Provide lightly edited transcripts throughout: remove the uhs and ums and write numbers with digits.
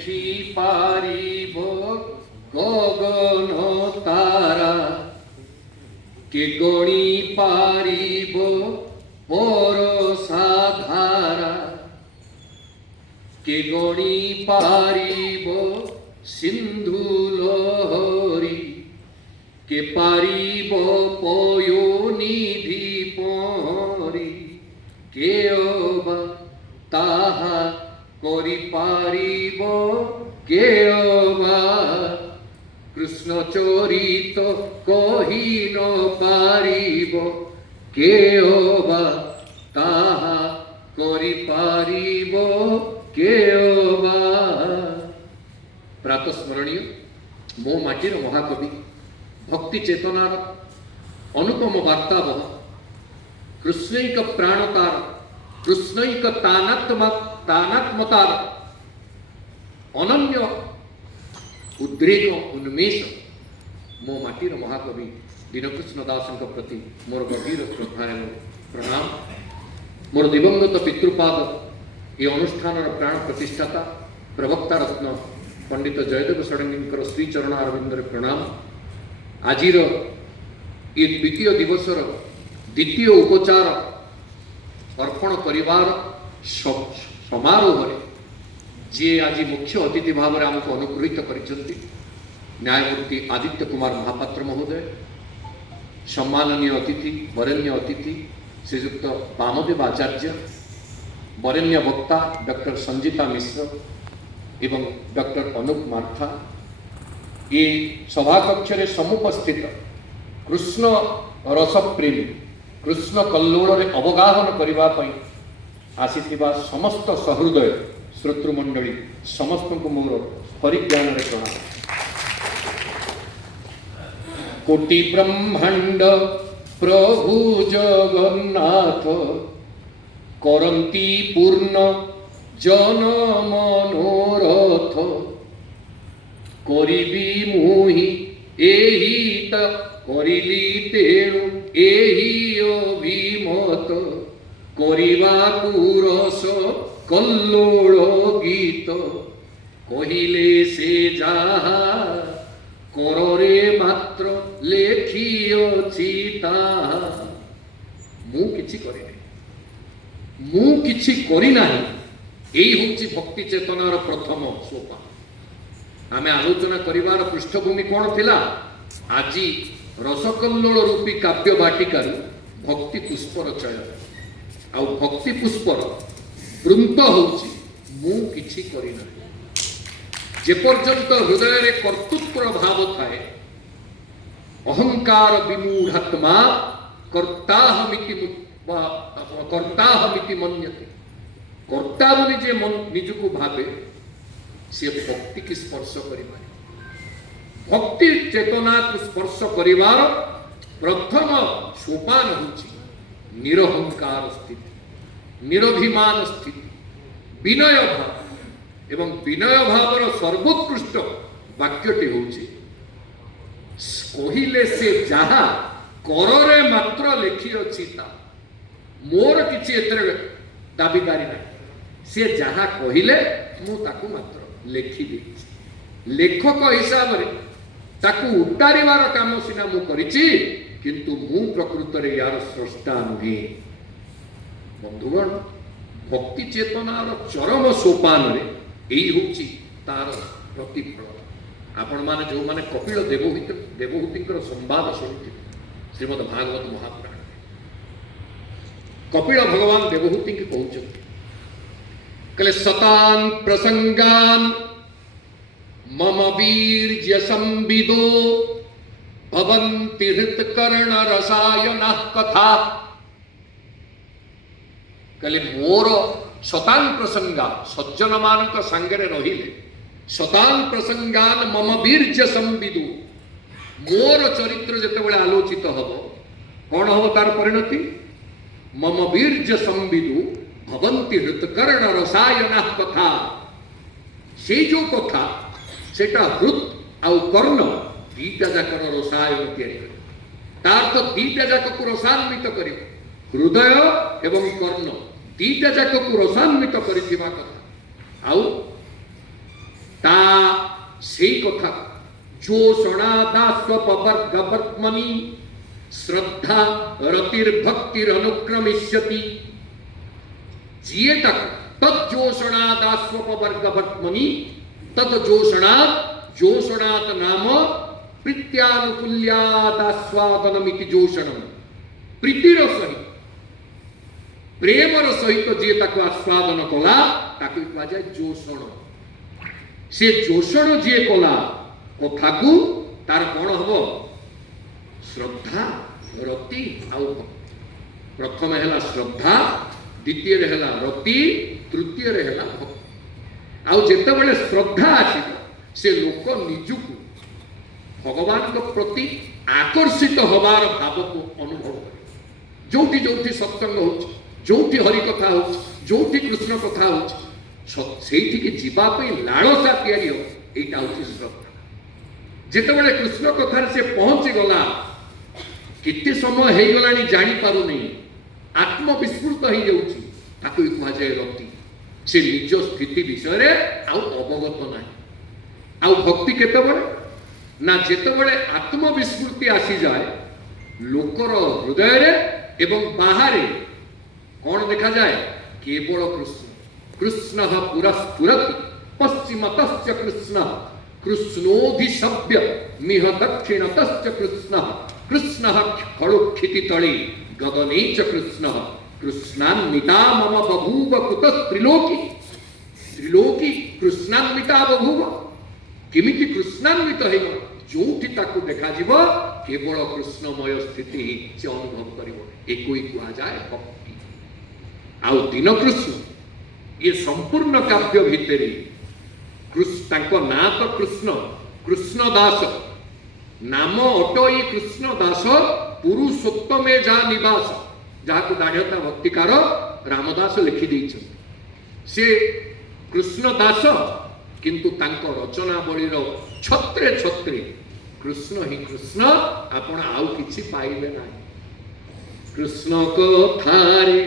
লেখি পারিব গগন তারা, কে গণি পারিব পরশা ধারা, কে গণি পারিব সিন্ধু লহরী, কে পারিব পয়োনিধি পহরি, কে অবা তাহা করি পারিব, কে অবা কৃষ্ণ চরিত কহি ন পারিব, কে অবা তাহা করি পারিব, কে অবা। প্রাতঃস্মরণীয় মো মাটির মহাকবি ভক্তি চেতনার অনুপম বার্তাবহ, কৃষ্ণৈক প্রাণতার, কৃষ্ণৈক তানাত্মতার ଅନନ୍ୟ ଉଦ୍ରେକ ଉନ୍ମେଷ ମୋ ମାଟିର ମହାକବି ଦୀନକୃଷ୍ଣ ଦାସଙ୍କ ପ୍ରତି ମୋର ଗଭୀର ଶ୍ରଦ୍ଧା ଏବଂ ପ୍ରଣାମ। ମୋର ଦିବଙ୍ଗତ ପିତୃପାଦ ଏ ଅନୁଷ୍ଠାନର ପ୍ରାଣ ପ୍ରତିଷ୍ଠାତା ପ୍ରବକ୍ତା ରତ୍ନ ପଣ୍ଡିତ ଜୟଦେବ ଷଡ଼ଙ୍ଗୀଙ୍କର ଶ୍ରୀଚରଣ ଅରବିନ୍ଦରେ ପ୍ରଣାମ। ଆଜିର ଏ ଦ୍ୱିତୀୟ ଦିବସର ଦ୍ୱିତୀୟ ଉପଚାର ଅର୍ପଣ କରିବାର ସମାରୋହରେ ଯିଏ ଆଜି ମୁଖ୍ୟ ଅତିଥି ଭାବରେ ଆମକୁ ଅନୁଗୃହୀତ କରିଛନ୍ତି ନ୍ୟାୟମୂର୍ତ୍ତି ଆଦିତ୍ୟ କୁମାର ମହାପାତ୍ର ମହୋଦୟ, ସମ୍ମାନନୀୟ ଅତିଥି ବରେଣ୍ୟ ଅତିଥି ଶ୍ରୀଯୁକ୍ତ ବାମଦେବ ଆଚାର୍ଯ୍ୟ, ବରେଣ୍ୟ ବକ୍ତା ଡକ୍ଟର ସଞ୍ଜିତା ମିଶ୍ର ଏବଂ ଡକ୍ଟର ଅନୁପ ମାର୍ଥା, ଏ ସଭାକକ୍ଷରେ ସମ୍ମୁପସ୍ଥିତ କୃଷ୍ଣ ରସପ୍ରେମୀ, କୃଷ୍ଣ କଲ୍ଲୋଳରେ ଅବଗାହନ କରିବା ପାଇଁ ଆସିଥିବା ସମସ୍ତ ସହୃଦୟ ଶ୍ରୋତୃମଣ୍ଡଳୀ ସମସ୍ତଙ୍କୁ ମୋର ହରିଜ୍ଞାନରେ ପ୍ରଣାମ। କୋଟି ବ୍ରହ୍ମାଣ୍ଡ ପ୍ରଭୁ ଜଗନ୍ନାଥ, କରନ୍ତି ପୂର୍ଣ୍ଣ ଜନ ମନୋରଥ, କରିବି ମୁହିଁ ଏହି କରିଲି ତେଣୁ ଏହି ଅଭିମତ, କରିବାକୁ ରସ କଲ୍ଲୋଳ ଗୀତ, କହିଲେ ସେ ଯାହା କରରେ ମାତ୍ର ଲେଖିଅଛି ତାହା। ମୁଁ କିଛି କରିନି, ମୁଁ କିଛି କରିନାହିଁ, ଏଇ ହେଉଛି ଭକ୍ତି ଚେତନାର ପ୍ରଥମ ସୋପାନ। ଆମେ ଆଲୋଚନା କରିବାର ପୃଷ୍ଠଭୂମି କ'ଣ ଥିଲା? ଆଜି ରସକଲ୍ଲୋଳ ରୂପୀ କାବ୍ୟ ବାଟିକାରୁ ଭକ୍ତି ପୁଷ୍ପର ଚୟନ, ଆଉ ଭକ୍ତି ପୁଷ୍ପର ବୃନ୍ତ ହେଉଛି ମୁଁ କିଛି କରିନାହିଁ। ଯେପର୍ଯ୍ୟନ୍ତ ହୃଦୟରେ କର୍ତ୍ତୃତ୍ୱର ଭାବ ଥାଏ, ଅହଙ୍କାର ବିମୂଢ଼ାତ୍ମା କର୍ତ୍ତାହମିତି ମନ୍ୟତେ, କର୍ତ୍ତା ବୋଲି ଯେ ନିଜକୁ ଭାବେ ସେ ଭକ୍ତିକି ସ୍ପର୍ଶ କରିପାରେ। ଭକ୍ତି ଚେତନାକୁ ସ୍ପର୍ଶ କରିବାର ପ୍ରଥମ ସୋପାନ ହେଉଛି ନିରହଙ୍କାର ସ୍ଥିତି, ନିରଭିମାନ ସ୍ଥିତି, ବିନୟ ଭାବ। ଏବଂ ବିନୟ ଭାବର ସର୍ବୋତ୍କୃଷ୍ଟ ବାକ୍ୟଟି ହେଉଛି କହିଲେ ସେ ଯାହା କରରେ ମାତ୍ର ଲେଖିଅଛି ତା। ମୋର କିଛି ଏଥିରେ ଦାବିଦାରୀ ନାହିଁ, ସେ ଯାହା କହିଲେ ମୁଁ ତାକୁ ମାତ୍ର ଲେଖିଦେଇଛି। ଲେଖକ ହିସାବରେ ତାକୁ ଉଟାରିବାର କାମ ସିନା ମୁଁ କରିଛି, କିନ୍ତୁ ମୁଁ ପ୍ରକୃତରେ ୟାର ସ୍ରଷ୍ଟା ନୁହେଁ। ବନ୍ଧୁଗଣ, ଭକ୍ତି ଚେତନାର ଚରମ ସୋପାନରେ ଏଇ ହେଉଛି ତାର ପ୍ରତିଫଳନ। ଆପଣମାନେ ଯେଉଁମାନେ କପିଳ ଦେବହୂତିଙ୍କର ସମ୍ବାଦ ଶୁଣିଥିବେ ଶ୍ରୀମଦ୍ ଭାଗବତ ମହାପୁରାଣ, କପିଳ ଭଗବାନ ଦେବହୂତିଙ୍କୁ କହୁଛନ୍ତି, କହିଲେ ଶତାନ୍ ପ୍ରସଙ୍ଗାନ୍ ମମ ବୀର୍ଯ୍ୟ ସମ୍ବିଦୋ ଭବନ୍ତି ହୃତ୍କର୍ଣ୍ଣ ରସାୟନଃ କଥା। କହିଲେ ମୋର ଶତାନ୍ ପ୍ରସଙ୍ଗା, ସଜ୍ଜନ ମାନଙ୍କ ସାଙ୍ଗରେ ରହିଲେ ଶତାନ୍ ପ୍ରସଙ୍ଗାନ୍ ମମ ବୀର୍ଯ୍ୟ ସମ୍ବିଦୁ, ମୋର ଚରିତ୍ର ଯେତେବେଳେ ଆଲୋଚିତ ହବ କ'ଣ ହବ ତାର ପରିଣତି? ମମ ବୀର୍ଯ୍ୟ ସମ୍ବିଦୁ ଭବନ୍ତି ହୃତ୍କର୍ଣ୍ଣ ରସାୟନଃ କଥା। ସେଇ ଯୋଉ କଥା ସେଟା ହୃତ୍ ଆଉ କର୍ଣ୍ଣ ଦିଟା ଯାକର ରସାୟନ ତିଆରି କରିବ। ତାର ତ ଦିଟା ଯାକକୁ ରସାନ୍ୱିତ କରିବ, ହୃଦୟ ଏବଂ କର୍ଣ୍ଣ ଦିଟା ଯାକକୁ ରସାନ୍ୱିତ କରିଥିବା କଥା। ଆଉ सेई कथा जोषणा दास्वपवर्गवर्त्मनि श्रद्धा रतिर्भक्तिर अनुक्रमिष्यति जिए तक तज्जोषणात् आस्वपवर्गवर्त्मनि तज्जोषणात् जोषणात् नाम प्रीत्यानुकूल्यात् आस्वादनमिति जोषणम् प्रीतिर सहित प्रेमर सहित जी ताको आस्वादन कला ताको कहा जाए जोषण से जोषण जी कला कथा को तार कौन हम श्रद्धा रति आउ प्रथम है श्रद्धा द्वितीय है रति तृतीय है भक्ति आउ जेते बेले श्रद्धा आसी से लोक निजुकु भगवान को प्रति आकर्षित हबार भाव को अनुभव करे जोठी जोठी सत्संग हो जोठी हरि कथा हो जोठी कृष्ण कथा हो सेठी के जीवा पे लालसा तैयारी हो एटा होची श्रद्धा जेते बेले कृष्ण कथा से पहुंची गला कितने समय हे गलानी जानी पारु नहीं आत्मविस्मृत हो जाउची ताको कहा जाए रति से निज स्थिति विषय रे आउ अवगत नाही आउ भक्ति केते बड़े ना जेते बड़े आत्मविस्मृति आसी जाए लोकर हृदय रे एवं बाहरे कौन देखा जाए केवल कृष्ण कृष्ण पुरस्फुरति पश्चिमतश्च कृष्ण कृष्णोऽधिशव्य मिह दक्षिणतश्च कृष्ण कृष्ण खड़ुक्षिति तले गगने च कृष्ण कृष्णान्विता मम बभूव कुतः त्रिलोकी त्रिलोकी कृष्णान्विता बभूव किमिति कृष्णान्वित है जोठी ताकू देखा जीव केवल कृष्णमय स्थिति से अनुभव करिवो एको ही कहा जाए भक्ति आउ दिन कृष्ण ये संपूर्ण काव्य भितर कृष्ण ना तो कृष्ण कृष्णदास नाम अटई कृष्णदास पुरुषोत्तमे जा निवास जहाँ को दाढ़ता भक्तिकार रामदास लिखि देइछन से कृष्णदास किंतु तांको रचनावलीर छत्रे छत्रे कृष्ण ही कृष्ण आपण आउ किछि पाइबे नाही कृष्ण कथारे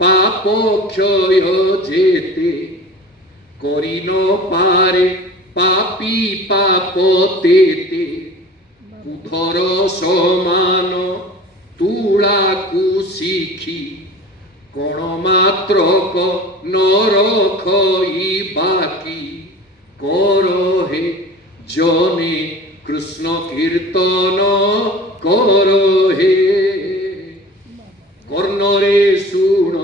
पाप क्षय जेते करि न पारे पापी पाप तेते बुधर समान तुला को सीखी कोण मात्र को न रखई बाकी करो हे जने कृष्ण कीर्तन करो हे कर्णरे शुण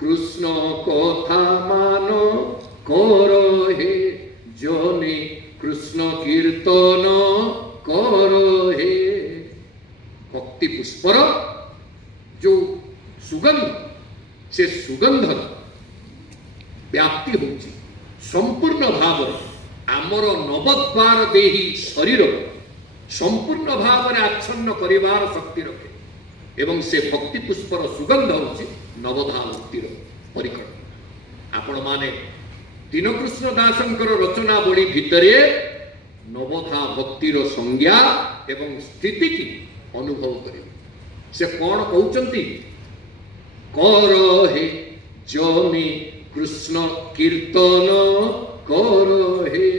कृष्ण कथा मान करो हे जने कृष्ण कीर्तन करो हे भक्ति पुष्पर जो सुगंध से सुगंध व्याप्ति होची संपूर्ण भाव आमर नवद्वार देही शरीर संपूर्ण भाव में आच्छन्न करिवार शक्ति रखे एवं से भक्ति पुष्पर सुगंध होची नवधा भक्तिर परिकर आपण माने दीनकृष्ण दासंकर रचना बड़ी भितरे नवधा भक्तिर संज्ञा एवं स्थिति की अनुभव करें से कौन कहते कर हे जने कृष्ण कीर्तन कर हे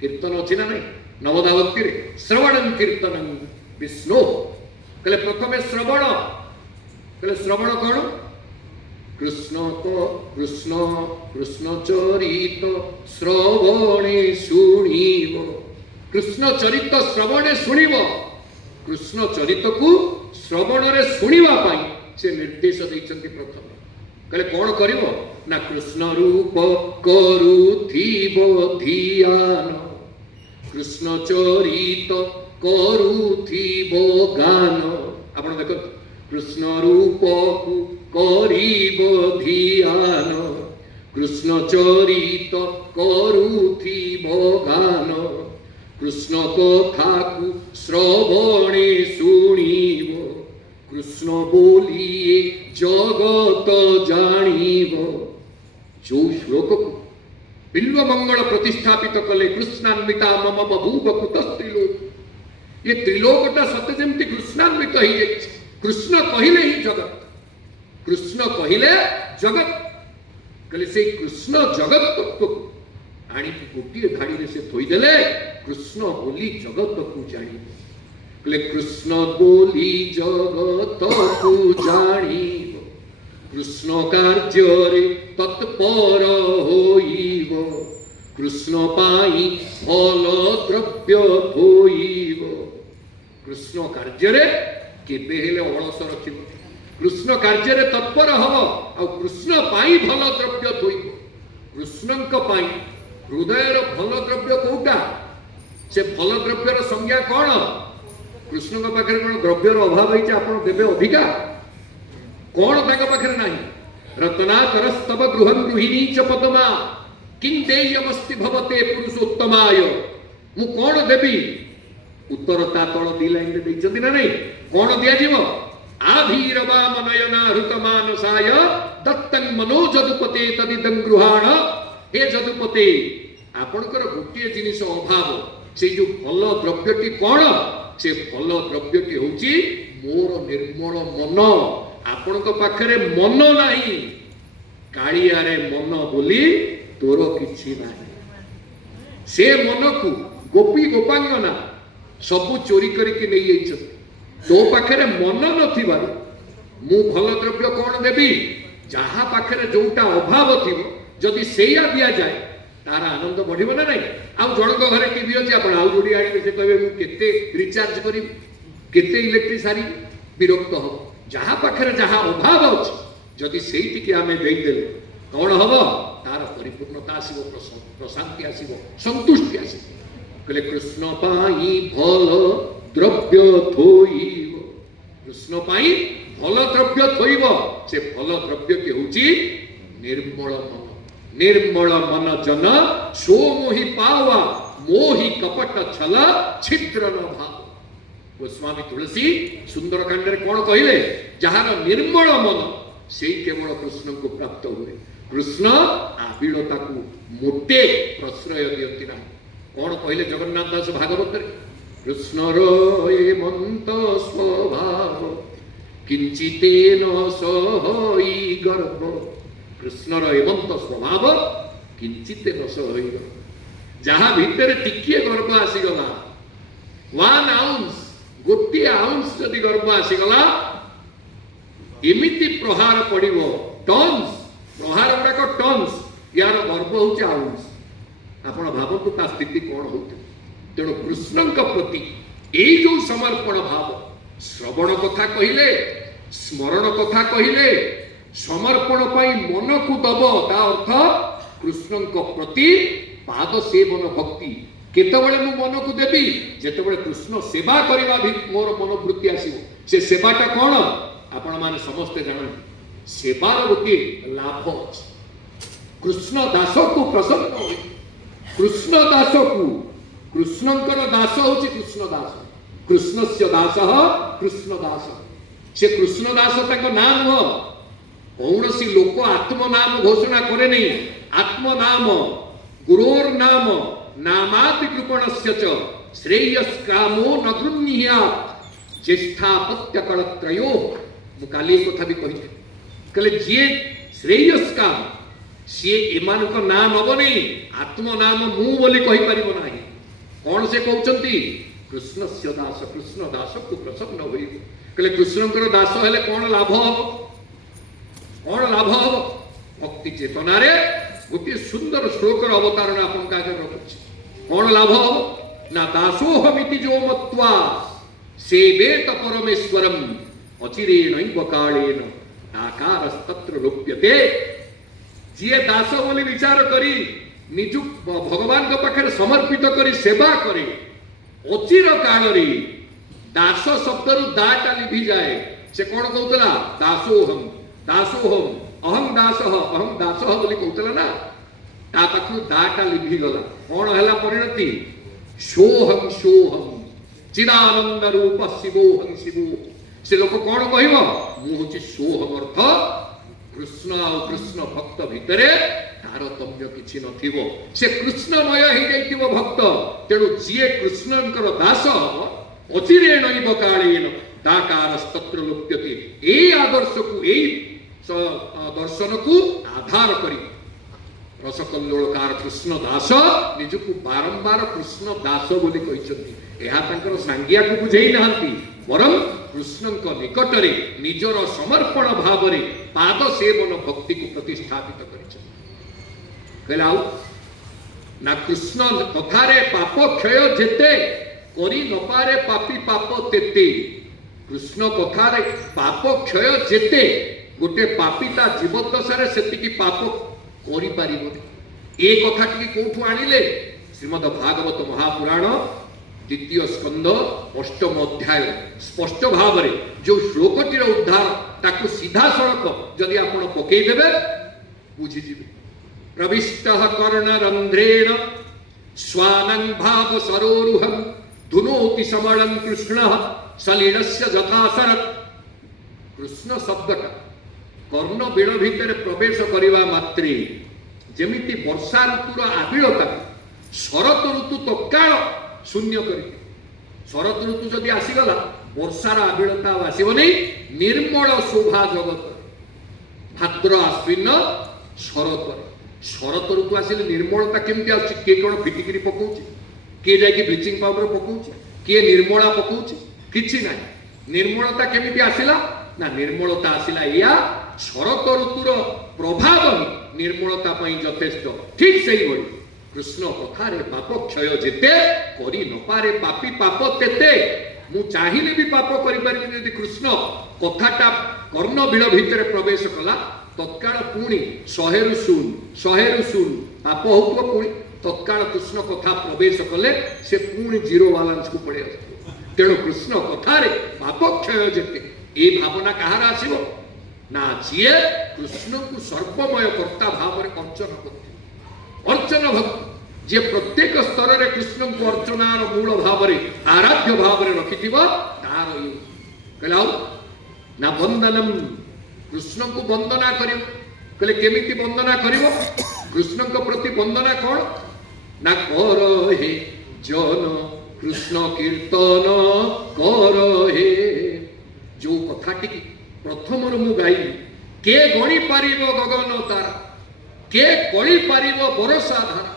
कीर्तन अच्छी ना नहीं नवधा भक्ति श्रवणं कीर्तनं विष्णु कहले प्रथम श्रवण कहले श्रवण कौन कृष्ण को कृष्ण कृष्ण चरित श्रवणे शुणिव कृष्ण चरित श्रवणे शुणिव कृष्ण चरित को श्रवण रे शुणिवा पाई से निर्देश देइछन्ति प्रथम कहले कौन करिवो ना कृष्ण रूप करुथिब ध्यान कृष्ण चरित करुथिब गान आपण देखो कृष्ण रूप को करिब ध्यान कृष्ण चरित करुथिब गान कृष्ण कथा को श्रवणे शुणिब कृष्ण बोलिए जगत जानिब जो श्लोक को बिल्व मंगल प्रतिष्ठापित कले कृष्णान्विता मम बभूव कुतस्त्रिलोक ये त्रिलोकटा सत्य जेमती कृष्णान्वित हो जाए कृष्ण कहिले ही जगत कृष्ण कहिले जगत कहले से कृष्ण जगत तत्व आनी गोटे धाड़ी से थोईदेले कृष्ण बोली जगत को जानी कले कृष्ण बोली जगत को जानी कृष्ण कार्य तत्पर होइब कृष्ण पाई फल द्रव्य थोइब कृष्ण कार्य केबे हेले अलस रखिब कृष्ण कार्य तत्पर हब आ कृष्ण पाई फल द्रव्य थोइब कृष्णंक पाई हृदयर फल द्रव्य कोटा से फल द्रव्यर संज्ञा कौन कृष्ण पाखे कौन द्रव्यर अभाव है आप देवे अधिका कौन पाखे ना रत्नाकरस्तव गृहं गृहिणी च पदमा किं देयमस्ति भवते पुरुषोत्तमाय मु कौन देवी उत्तर ता तल दी लाइन रे देइछथि ना नहीं कौन दिया जीव आभीरवा मनयना हृतमानसाय दत्तं मनोजदुपते तदिदं गृहाण हे जदुपते आपणकर गोटे जिनिस अभाव से जो फल द्रव्यटी कौन से फल द्रव्यटी होची मोर निर्मल मन आपणक पाखरे मन नाही कालियारे मन बोली तोर किछि नाही से मन को गोपी गोपांगना सब चोरी करके नहीं जाइछथि तो पाखरे मन नथिबार मु फल द्रव्य कौन देबी जहा पाखरे जोटा अभाव थिबो जदि सेया दिया जाए तार आनंद बढ़िबो ना नहीं आ जनक घरे टीवी अछि आपण आउ जोडी आइबे से कहबे मु केते रिचार्ज करी केते इलेक्ट्रिक सारी विरक्त हो जहा पाखरे जहा अभाव अछि जदि सेइति के आमे देई देले कौन हबो तार परिपूर्णता आसीबो प्रशांति आसीबो संतुष्टि आसीबो कहले कृष्ण पाई फल द्रव्य थोइब कृष्ण पाई फल द्रव्य थोइब से फल द्रव्य के होची निर्मल मन जन सो मोहि पावा मोहि कपट छल छिद्र न भाव गोस्वामी तुलसी सुंदरकांड रे कोन कहिले जहार निर्मल मन से केवल कृष्ण को प्राप्त हुए कृष्ण आबिलता को मोटे प्रश्रय दियंती ना कोन कहिले जगन्नाथ दास भागवत रे कृष्ण रो एमंत स्वभाव किंचितेन सहई गर्भ कृष्णर एमंत स्वभाव किंचितेन सहई गर्भ जहा भितर टिकिए गर्भ आसीगला 1 आउंस गोटे आउंस जदि गर्भ आसीगला एमिति प्रहार पड़िबो टन्स प्रहार गुड़ाक टन्स यार गर्भ होचे आउंस आपण भावतु ता स्थिति कौन होते तेणु कृष्ण प्रति यही जो समर्पण भाव श्रवण कथा कहले स्मरण कथा कहले समर्पण पाई मन को दब ता अर्थ कृष्ण प्रति पाद सेवन भक्ति केतबेले मु मन को देबी जेतबेले कृष्ण सेवा करबा भी मोर मनोवृत्ति आसीबो से सेवाटा कौन आपण माने समस्ते जानନ୍ତି सेवार गोटे लाभ अछि कृष्ण दास को प्रसन्न होई कृष्ण दास को कृष्णंकर दास होची कृष्ण दास कृष्णस्य दासः कृष्ण दास से कृष्ण दास ताको नाम हो कौनसी लोक आत्म नाम घोषणा करे नहीं आत्म नाम गुरोर नाम नामाति कृपणस्य च श्रेयस्कामो न गृह्णीया ज्येष्ठापत्यकलत्रयो मु काली कथा भी कहि कहले जे श्रेयस्काम सी एमानक नाम हब नहीं आत्म नाम मु बोली कहि परिबो नाही कौन से कहउचंती कृष्णस्य दास कृष्ण दास को प्रसन्न होई कहले कृष्णकर दास हेले कौन लाभ हब भक्ति चेतना रे गोटे सुंदर श्लोकर अवतारण आपन कागे रखुछि कौन लाभ हब ना दासोहमिति जो मत्वा सेवेत परमेश्वरम अचिरेणैव कालेन आकारस्तत्र लोप्यते जे दास बोली विचार करी निजु भगवान को पाखे समर्पित करी सेवा करे अचिर काल रे दास शब्द रु दाटा लिभि जाए से कौन कहतला दासोहम अहम दासः बोली कहतला ना ता पाखु दाटा लिभि गला कौन हला परिणति सोहम चिदानंद रूप शिवोहम शिवो से लोक कौन कहबो मु होची सोहम अर्थ कृष्ण और कृष्ण भक्त भितरे तारतम्य किछि नथिबो से कृष्णमय हे जाइतिबो भक्त तेणु जिए कृष्णंकर दास हबो अचिरेणैव कालेन दाकारस्तत्र लोप्यते ए आदर्श को ए दर्शन को आधार करी रसकल्लोलकार कृष्ण दास निजକୁ बारंबार कृष्ण दास बोली କହିଛନ୍ତି। ଏହା ତାଙ୍କର ସାଙ୍ଗିଆକୁ ବୁଝେଇ ନାହାନ୍ତି, ବରଂ କୃଷ୍ଣଙ୍କ ନିକଟରେ ନିଜର ସମର୍ପଣ ଭାବରେ ପାଦ ସେବନ ଭକ୍ତିକୁ ପ୍ରତିଷ୍ଠାପିତ କରିଛନ୍ତି। କହିଲେ ଆଉ ନା କୃଷ୍ଣ କଥାରେ ପାପ କ୍ଷୟ ଯେତେ କରି ନପାରେ ପାପି ପାପ ତେତେ। କୃଷ୍ଣ କଥାରେ ପାପ କ୍ଷୟ ଯେତେ, ଗୋଟେ ପାପୀ ତା ଜୀବଦଶାରେ ସେତିକି ପାପ କରିପାରିବନି। ଏ କଥାଟି କୋଉଠୁ ଆଣିଲେ? ଶ୍ରୀମଦ୍ ଭାଗବତ ମହାପୁରାଣ द्वितीय स्कंद अष्टम अध्याय स्पष्ट भाव में जो श्लोकटीर उद्धार ताकू सीधा सड़क जदि आपण पकईदेवे बुझीजे। प्रविष्ट कर्णरंध्रेण स्वानं भाव सरोरुहं धुनोति समलं कृष्ण सलीलस्य यथा शरत्। कृष्ण शब्दटा कर्ण बिल भितर प्रवेश करवा मात्रे जेमिति वर्षा ऋतुर आबिलता शरत ऋतु तत्काल शून्य कर। शरत ऋतु जदि आसीगला वर्षार आबिलता आसब नहीं। निर्मल शोभा जगत भाद्र आश्विन शरत। शरत ऋतु आसिले निर्मलता केमती आसुची? किए कौन फिटिकी पकाउछि, किए जाकि ब्लीचिंग पाउडर पकाउछि, किए निर्मला पकाउछि, किछि ना। निर्मलता केमिति आसिला ना निर्मलता आसिला या शरत ऋतुर प्रभाव निर्मलता पई यथेष्ट। ठीक सही भली कृष्ण कथारे पाप क्षय जेते करी नपारे पापी पाप तेते। मु चाहिले भी पाप करि परिबि यदि कृष्ण कथाटा कर्ण बिल भितर प्रवेश कला तत्काल पुणी 100 पाप होतो पुणी तत्काल कृष्ण कथा प्रवेश कले से पुणी जीरो बैलेंस को पड़े आसो। तेणु कृष्ण कथारे पाप क्षय जेते ए भावना कहार आसीबो ना जिए कृष्ण को सर्वमय कर्ता भाव में अर्चन करते। अर्चन भक्त जे प्रत्येक स्तर में कृष्ण को अर्चनार मूल भाव में आराध्य भाव में रखि तार कहला ना वंदनम कृष्ण को वंदना करियो। कहले केमिति वंदना करियो? कृष्ण को प्रति वंदना कौन ना कर हे जन कृष्ण कीर्तन कर हे। जो कथाटी प्रथम मु गाइली के गणी पारिबो गगन तारा, के कली पारिबो बरसा धारा,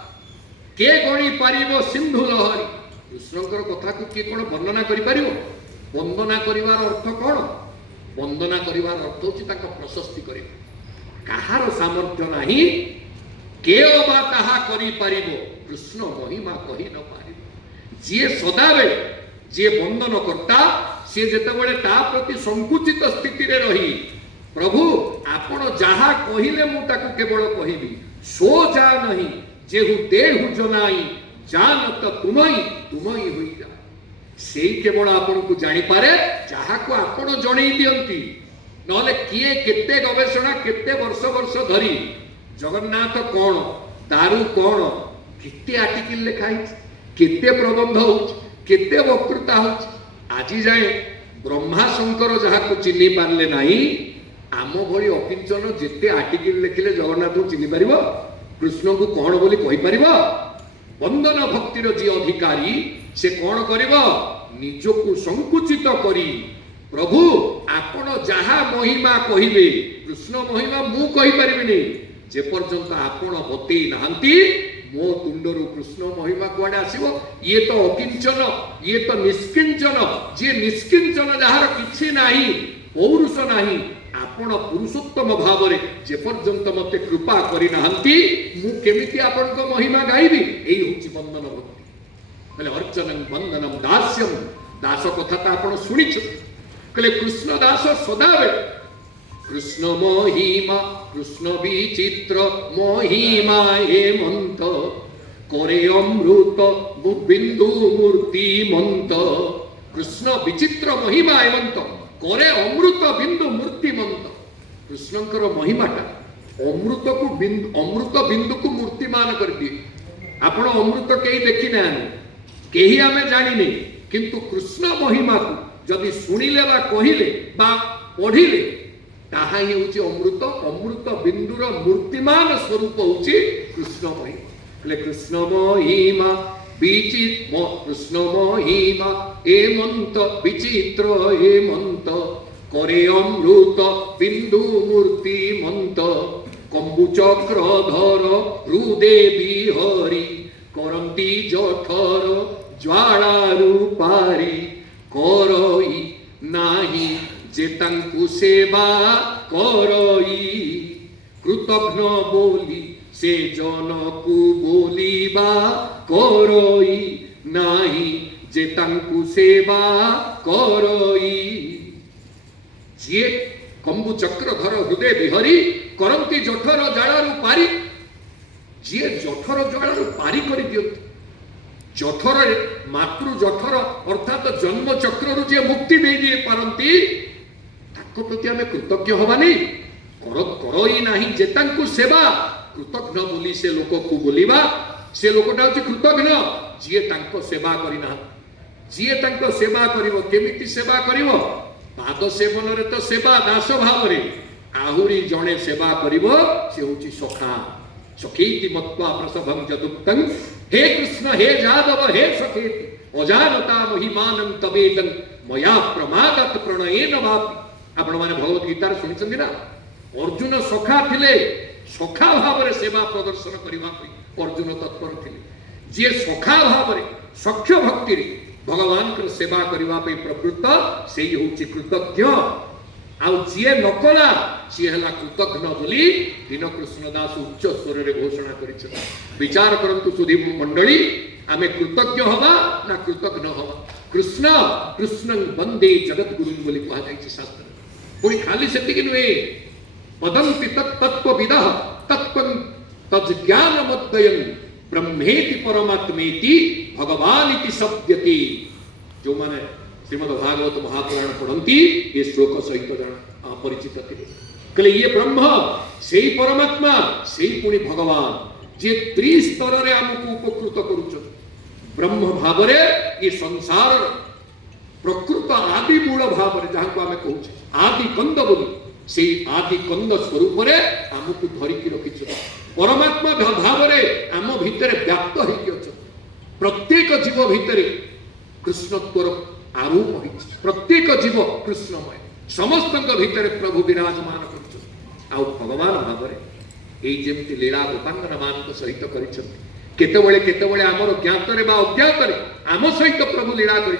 के गणी पारिबो सिंधु लहरी। कृष्णकर कथा को किए कौन वर्णना करि पारिबो? वंदना करिवार अर्थ कौन? वंदना करिवार अर्थ होछि ताका प्रशस्ति करिबा। काहार सामर्थ्य नाही के अबा ताहा करि पारिबो कृष्ण महिमा कहि न पारिबो। जे सदाबे जे वंदन करता से जेतेबेले ता प्रति संकुचित स्थिति रे रही प्रभु आपण जहा कहिले मु ताकू केवल कहिबी सो जा नहीं जेहु देहु जनाई जानत तुमई तुमई होई जा। से केवल आपण को जानि पारे जहा को आपण जणई दियंती। नले किए केते गवेषणा केते वर्ष वर्ष धरी जगन्नाथ कौन दारू कौन केते आर्टिकल लिखाई केते प्रबंध हो केते वक्तृता हो आज जाए ब्रह्मा शंकर जहा को चिन्ह पारले नहीं। आम भली अकिंचन जेते आर्टिकल लिखिले जगन्नाथ को चिन्ह पारिबो कृष्ण को कौन बोली कहि पारिबो? वंदन भक्तिर जी अधिकारी से कौन करिबो? निजको संकुचित करी प्रभु आपण जहा महिमा कहिबे कृष्ण महिमा मु कहि परिबिनी जे पर्यंत आपण बतेई नाहंती मो तुंडरू कृष्ण महिमा कुआडे आसीबो? ये तो अकिंचन ये तो निष्किंचन जे निष्किंचन जहार किछि नाही पौरुष नाही आपण पुरुषोत्तम भाव में जे पर्यंत मते कृपा करि नाहंती मु केमिति आपण को महिमा गाइबी। एई होछि वंदन भक्ति। कहले अर्चनं वंदनम दास्यम। दास कथा त आपण सुनिछ। कहले कृष्ण दास सदावे कृष्ण महिमा कृष्ण विचित्र महिमा हेमंत करे अमृत बिंदु मूर्ति मंत। कृष्ण विचित्र महिमा हेमंत करे अमृत बिंदु मूर्ति मंत। कृष्णकर महिमाटा अमृत बिंदु को मूर्तिमान कर दिए। आपण अमृत कहीं देखी ना कहीं आम जानी किंतु कृष्ण महिमा को जदि शुणिले बा कहिले बा पढ़िले ताहा ही होची अमृत। अमृत बिंदुर मूर्तिमान स्वरूप होची कृष्ण महिमा। कृष्ण महिमा विचित्र कृष्ण महिमा हेमंत विचित्र हेमंत करे अमृत बिंदु मूर्ति मंत। कम्बु चक्रधर हृदे बिहरी करंती जठर ज्वाला रूपारी करई नाही जे तांकु सेवा करई कृतघ्न बोली से जनकु बोलिबा करई नाही जे तांकु सेवा करई जे कम्बु चक्रधर हृदय बिहरी करंती जठर ज्वालारू पारी जे जठर ज्वालारू पारी कर दियंती जठर मातृ जठर अर्थात जन्म चक्ररू जे मुक्ति दे दिए पारंती ताको प्रति आमे कृतज्ञ हबानी करई नाही जे तांकु सेवा कृतज्ञ बोली से लोक को बोलिबा से लोकटा होची कृतज्ञ जिए तांको सेवा करिना जिए तांको सेवा करिवो केमिति सेवा करिवो पाद सेवन रे तो सेवा दास भाव रे आहुरी जणे सेवा करिवो से होची सखा सखीति मत्वा प्रसभं जदुक्तं हे कृष्ण हे जादव हे सखेति अजानता महिमानं तवेदं मया प्रमादत प्रणयेन वापि आपण माने भगवत गीता रे सुनिछन ना अर्जुन सखा थिले सखा भाव रे सेवा प्रदर्शन करिवा अर्जुन तत्पर थिले जे सखा भाव रे सख्य भक्ति रे भगवान कर सेवा करिवा पे प्रवृत्त सेई होची कृतज्ञ आउ जिए नकला सी हला कृतज्ञ बोली दीन कृष्ण दास उच्च स्वर रे घोषणा करिछ विचार करंतु सुधी मंडली आमे कृतज्ञ हवा ना कृतज्ञ हवा कृष्ण कृष्णं वंदे जगत गुरु बोली कहा जाय शास्त्र कोई खाली सेति कि नुए पदंति तत्त्वविदः तत्त्वं तज्ज्ञान मद्दयन् ब्रह्मेति परमात्मेति भगवान इति शब्दति जो माने श्रीमद् भागवत महापुराण पढ़ंती ये श्लोक सहित जान परिचित थे कहले ये ब्रह्म सेई परमात्मा सेई पुणी भगवान जे त्रिस्तर रे हमकु उपकृत करूछ ब्रह्म भाव रे ये संसार प्रकृत आदि मूल भाव रे जहां को हमें कहूछ आदि कंद बोली सेई आदि कंद स्वरूप रे हमकु धरि की रखिछ परमात्मा भाव रे आम भितर व्याप्त होई अछि प्रत्येक जीव भितर कृष्णत्वर आरोप होई प्रत्येक जीव कृष्णमय समस्त भितर प्रभु विराजमान कर भगवान भाव में यही जमी लीला गोपांगन मान सहित कर आमर ज्ञात बा अज्ञात आम सहित प्रभु लीला कर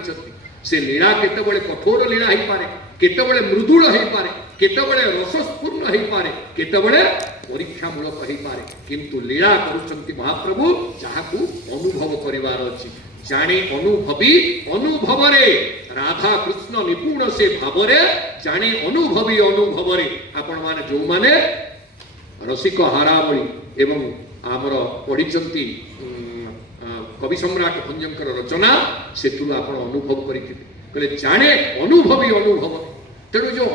लीला केतबेले कठोर लीला हो पारे केतबेले मृदुल हो पारे केतबेले रसस्पूर्ण हो पारे केतबेले परीक्षामूलक हो पारे किंतु लीला करुछंती महाप्रभु जहाकू अनुभव करिवार अछि जाने अनुभवी अनुभव रे राधा कृष्ण निपुण से भाव रे जाने अनुभवी अनुभव रे आपण माने जो माने रसिक हारावली एवं आमर पढ़िचंती कवि सम्राट भंजंकर रचना से तुला आपण अनुभव करिथिबे कहले जाने अनुभवी अनुभव तेणु जो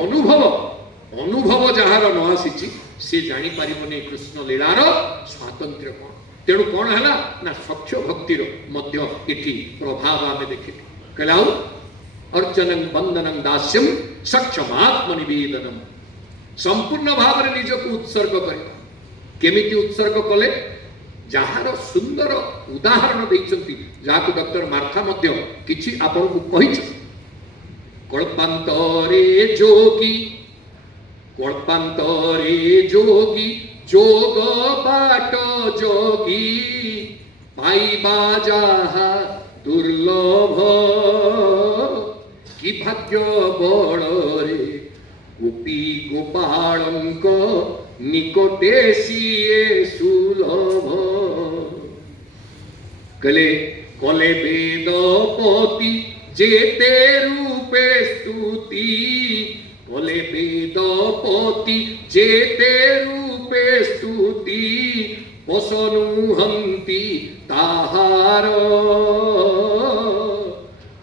अनुभव जहार न आसीची से जानी पारिबने कृष्ण लीलार स्वातंत्र्य कोन तेणु कौन है ना सख्य भक्तिर मध्य इति प्रभाव आमे देखिले कहलाउ अर्चनं वंदनं दास्यं सक्षमात्म निवेदनम संपूर्ण भाव रे निज को उत्सर्ग करे केमिति उत्सर्ग कले जहार सुंदर उदाहरण दैचंती जाको डॉक्टर मार्था मध्य किछि आपन को कहिछ कल्पांतरे जोगी जोग बाट जोगी पाइबा जाहा दुर्लभ कि भाग्य बड़रे गोपी गोपालंक निकटे सिए सुलभ कले कले वेदपति जेते रूपे स्तुति कले वेदपति जेते रूपे स्तुति बसनुहंती ताहार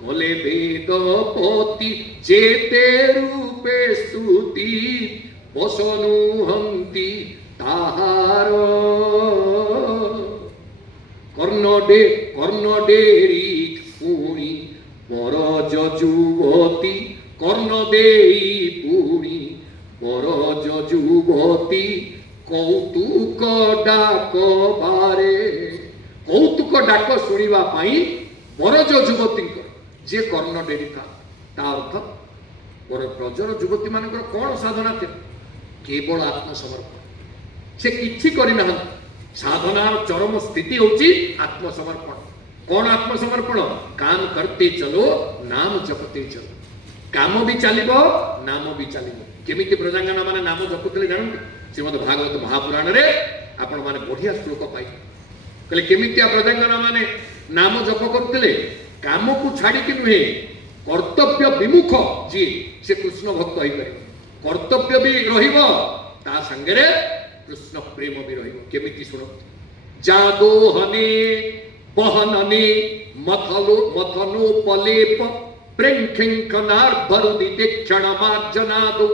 कले वेदपति जेते रूपे स्तुति बसनुहंती ताहार कर्णडेरी पुणी पर जुवती कर्णदेई पुणी पर जुवती कौतुक डाक बारे कौतुक डाक शुणा बरज युवती जे कर्ण डेरी था अर्थ ब्रजर युवती मान कौन साधना थी केवल आत्मसमर्पण से किछि करिना साधनार चरम स्थिति होची आत्मसमर्पण। कौन आत्मसमर्पण? काम करते चलो नाम जपते चलो। काम भी चलिबो नाम भी चलिबो। केमिति प्रजांगना माने नाम जपुतले जानते? श्रीमद् भागवत महापुराण रे आपण माने बढ़िया श्लोक पाई कहले केमितिया प्रजांगना माने नाम जप करतले काम को छाड़ी कि नुहे कर्तव्य विमुख जी से कृष्ण भक्त होई पारे। कर्तव्य भी रहिबो ता संगे कृष्ण प्रेम भी रहिबो। केमिति सुनो जादोहने बहनने मथनो पलेप प्रेंखेंकनार भरुदिते क्षणमार्जनादो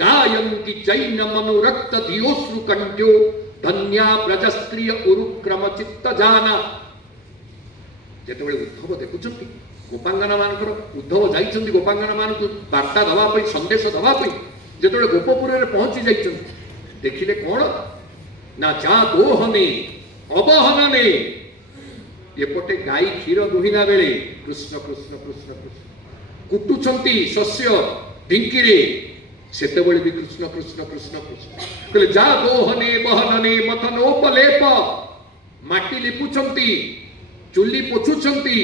गायन्ति चैन मनुरक्त धियोश्रु कंट्यो धन्या ब्रजस्त्रिय उरुक्रम चित्त जाना। जेतेबेले उद्धव देखुछंती गोपांगना मानकर उद्धव जाइछंती गोपांगना मानकु वार्ता दवा पई संदेश दवा पई जेतेबेले गोपपुर रे पहुंची जाइछंती देखिले कोन ना जा दोहने अबहनने एपटे गाई क्षीर दुहिला बेले कृष्ण कृष्ण कृष्ण कृष्ण कुटुछंती शस्य ढिंकी रे सेतेबेले भी कृष्ण कृष्ण कृष्ण कृष्ण कहले जा दोहने बहनने मथनोपलेप माटी लिपुछंती चुली पोछुछंती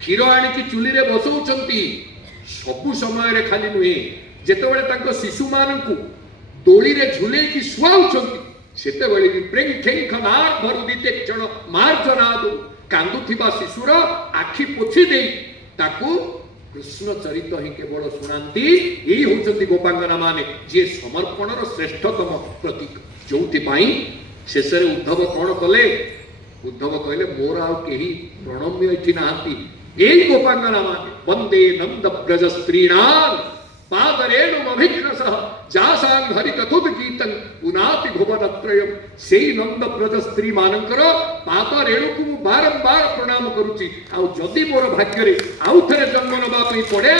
क्षीर आनिकी चुली रे बसौछंती सबु समय रे खाली नुहे जेतेबेले तांको शिशु मानकु दोली रे झुले की सुआउछंती सेतेबेले भी प्रेंखेंखनार भरुदिते क्षण मार्जनादो कांदुथिबा शिशुर आखि पोछि देई ताकू कृष्ण चरित ही केवल शुणाती यही होचंती गोपांगना माने जे समर्पणर श्रेष्ठतम प्रतीक। जोथि पाई शेषरे उद्धव कोन कले उद्धव कहले मोर आ केही प्रणम्य इथि नाहंती एई गोपांगना माने वंदे नंद ब्रज स्त्रीणां पादरेणुमभिघ्नसः जासां हरिकथुद गीतं पुनाति भुवनत्रयम्। सेई नंद ब्रज स्त्री मानकर पादरेणुकु मु बारंबार प्रणाम करूची। आ जदि मोर भाग्य रे आउ थरे जन्म नबा पई पड़े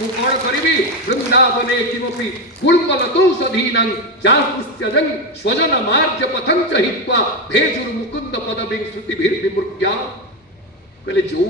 मु कोन करिवि वृंदावने किमपि कुल्मलतौषधीनां जापुष्यजं स्वजन मार्ज पथं च हित्वा भेजुर मुकुंद पदबिं श्रुतिभिर्विमृग्या। कहले जो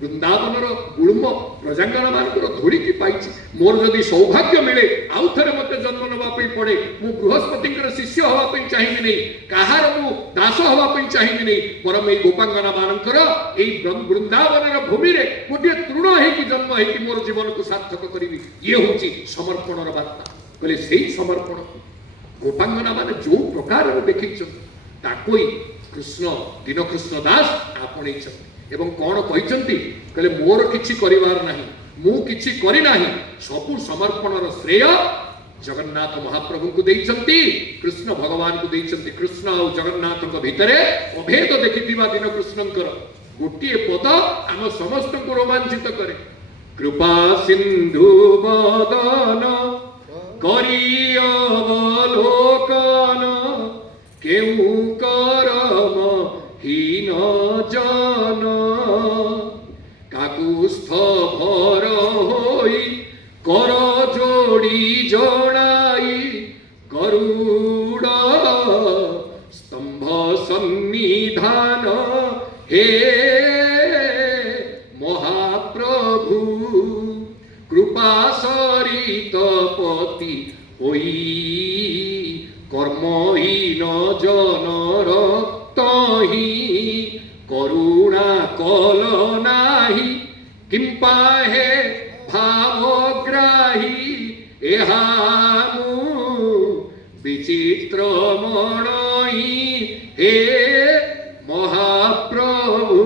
वृंदावनर गुळ्म प्रजांगण मानकर धोड़िकी पाइछि मोर जदि सौभाग्य मिले आउ थरे मते जन्म नबा पई पड़े मु बृहस्पतिंकर शिष्य हवा पई चाहिबि नै काहार मु दास हवा पई चाहिबि नै परम एई गोपांगना मानकर एई वृंदावनर भूमि रे गोटे तृण हेकि जन्म हेकि मोर जीवन को सार्थक करिवि। ये होछि समर्पणर बार्ता। कहले सेई समर्पण गोपांगना माने जो प्रकार देखैछन ताकोई कृष्ण दीनकृष्ण दास आपणैछन एवं कौन कहते कहले मोर किछि करिवार नाही मु किछि करि नाही सबु समर्पणर श्रेय जगन्नाथ महाप्रभु को देइछंती कृष्ण भगवान को देइछंती। कृष्ण और जगन्नाथ को भितरे अभेद देखिथिबा दिन कृष्णंकर गोटिए पद आम समस्त को रोमांचित करे कृपा सिंधु बदन करि अवलोकन केउ करम हीन जन काकुस्थ भर होई कर जोड़ी जोड़ाई गरुड़ स्तंभ सन्निधान हे महाप्रभु कृपा सरित पति होई कर्महीन जनर ही करुणा कल नाही किंपा हे भावग्राही एहामु विचित्र मणई हे महाप्रभु।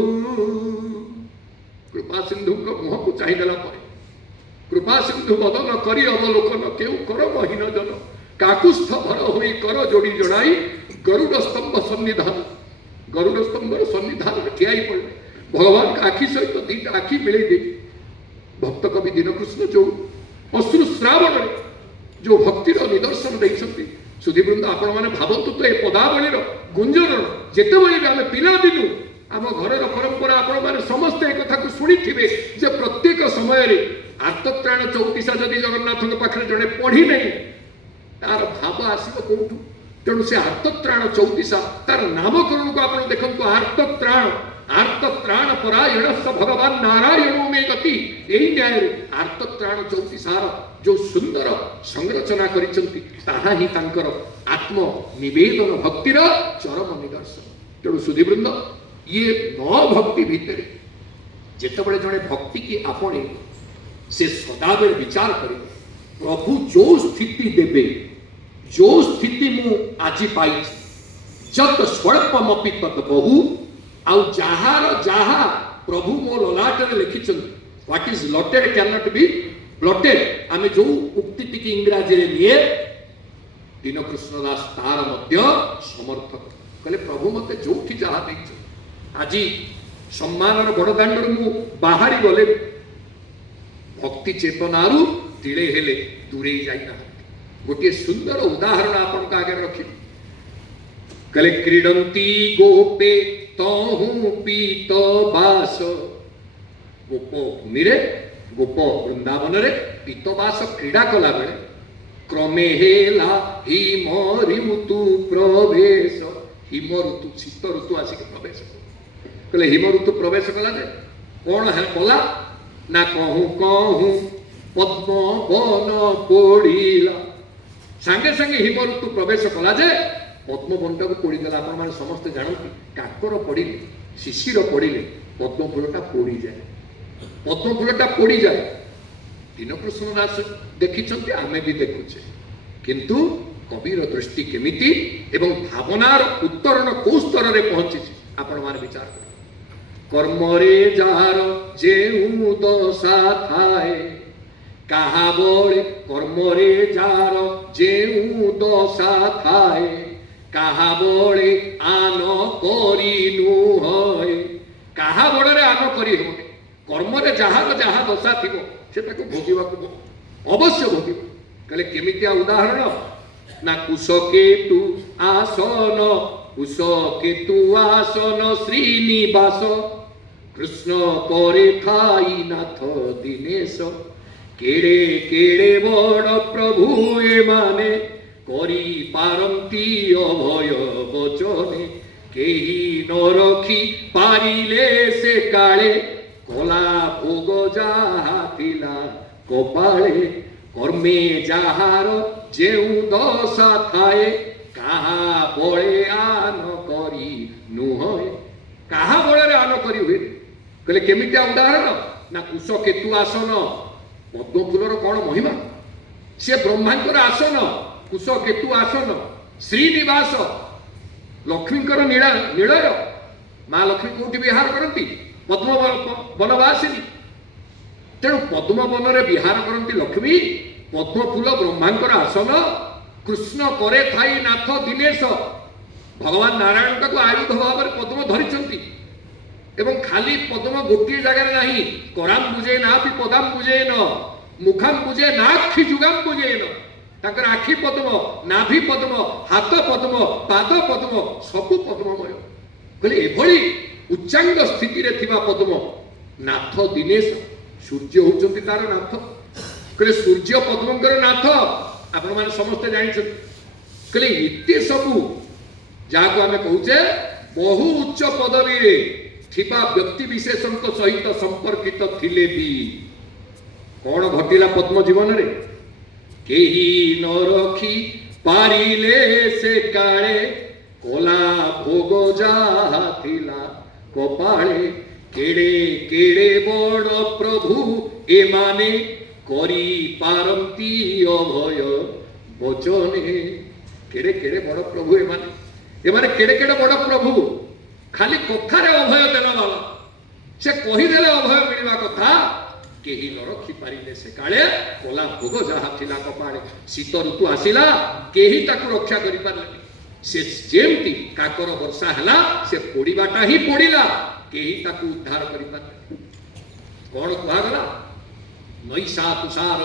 कृपा सिंधु मुह को चाहिदेला पर कृपा सिंधु बदन करी अवलोकन केउ करमहीन जन काकुस्थ भर होई कर जोड़ी जोड़ाई गरुड़ स्तंभ सन्निधान गरुड़ स्तंभ सन्निधान ठिया पड़े भगवान का आखि सहित दीटा आखि मिले दे भक्त कवि दीनकृष्ण जो अश्रु श्रावण जो भक्तिर निदर्शन देइछंती सुधीवृंद आपण माने भावंतु तो ए पदावलीर गुंजन जेतेबेले भी आमे पिला दिनु आम घरर परंपरा आपण माने समस्त ए कथा को सुनिथिबे जे प्रत्येक समय रे आर्तत्राण चौतीसा जदि जगन्नाथ के पाखरे जणे पढ़ी नहीं तार भाव आसीबो कोठु तेणु से आर्तत्राण चौतीसा तार नामकरण को आप देखो आर्तत्राण परायण भगवान नारायण में गति यही न्याय आर्तत्राण चौतीसार जो सुंदर संरचना करिसंती ताहा ही तांकर आत्म निवेदन भक्तिर चरम निदर्शन। तेणु सुधीवृंद ये न भक्ति भितर जितेबाला जड़े भक्ति की आपणे से सदाबेले विचार करे प्रभु जो स्थिति देवे जो स्थिति मु आज पाई जत स्वल्पमपि तत् बहु आउ जहार जहा प्रभु मो ललाटरे लिखिछन what is lotted can not be blotted आमे जो उक्ति टिकी इंग्रजी रे लिए दीन कृष्णदास तार मध्य समर्थक कहले प्रभु मते जोठी जहा दैछ आज सम्मानर बड़दाण्डर मु बाहरी गले भक्ति चेतनारू तिले हेले दूरे जाइना गोटे सुंदर उदाहरण आपन का आगे रखी कहले क्रीडंती गोपे तहु पीत बास गोप भूमि रे गोप वृंदावन रे पीतवास क्रीड़ा कला बेले क्रमे हेला हिम ऋतु प्रवेश हिम ऋतु शीत ऋतु आसिक प्रवेश कहले हिम ऋतु प्रवेश कला जे कौन है कला ना कहूँ कहूँ पद्म वन पड़ीला सांगे सांगे हिम ऋतु प्रवेश कला जे पद्म बंटा को पोड़ीदेला आपण माने समस्त जानती काकर पड़िले शिशिर पड़िले पद्म फूलटा पोड़ी जाए पद्म फूलटा पोड़ी जाए दीन कृष्ण दास देखिछंती आमे भी देखुछे किंतु कविर दृष्टि केमिति एवं भावनार उत्तरण को स्तर रे पहुंची आपण माने विचार कर कर्मरे जार जेउ दशा थाए कहा बळे कर्मरे जार जेउ दशा थाए कहा बळे आन करी नुहय कहा बळे आन करी हो कर्म रे जहा दशा थिबो से ताको भोगिबा को अवश्य भोगिब कहले केमितिया उदाहरण ना कुशकेतु आसन कुशकेतु आसन श्रीनिवास कृष्ण करे थाई नाथ दिनेश केड़े केड़े बड़ प्रभु ए माने करी पारंती अभय बचने केही न रखी पारिले से काले कला भोग जाहा थिला कपाळे कर्मे जाहार जेउ दशा थाए काहा बळे आन करी नुहय काहा बळे रे आन करी हुए कहले केमितिया उदाहरण ना कुश केतु आसन पद्म फूलर कौन महिमा से ब्रह्मांकर आसन कुश केतु आसन श्रीनिवास लक्ष्मीकर निलय माँ लक्ष्मी कोठी विहार करती पद्म वनवासिनी तेणु पद्म वन रे विहार करती लक्ष्मी पद्म फूल ब्रह्मांकर आसन कृष्ण करे थाई नाथ दिनेश भगवान नारायण ताको आयुध भाव में पद्म धरिछंती एवं खाली पद्म गोटे जगह नहीं कराम बुझे ना भी पदाम बुझे न मुखाम बुझे ना आखि जुगाम बुझे न ताकर आखि पद्म नाभि पद्म हाथ पद्म पाद पद्म सबु पद्ममय कहले एभली उच्चांग स्थिति रे थिबा पद्म नाथ दिनेश सूर्य होचंती तार नाथ कहले सूर्य पद्मंकर नाथ आपण माने समस्त जानिछन कहले इते सबु जाको आमे कहूचे बहु उच्च पदवी रे थिबा व्यक्ति विशेषण सहित संपर्कित थिले भी कौन घटिला पद्म जीवन रे केही न रखी पारिले से काळे कोला भोग जाहा थिला कपाळे केड़े केड़े बड़ प्रभु ए माने करी पारंती अभय बचने केड़े केड़े बड़ प्रभु ए माने केड़े केड़े बड़ प्रभु खाली कथारे अभय देला वाला से कही देले अभय मिलवा कथा केही न रखी पारिले से काळे कोला भोग जाहा थिला कपाळे शीत ऋतु आसिला केही ताकू रक्षा करि पारले से जेमती काकर वर्षा हला से पोड़ीबाटा ही पोड़ीला केही ताकू उद्धार करि पारले कोन कुहा गला नैसा तुषार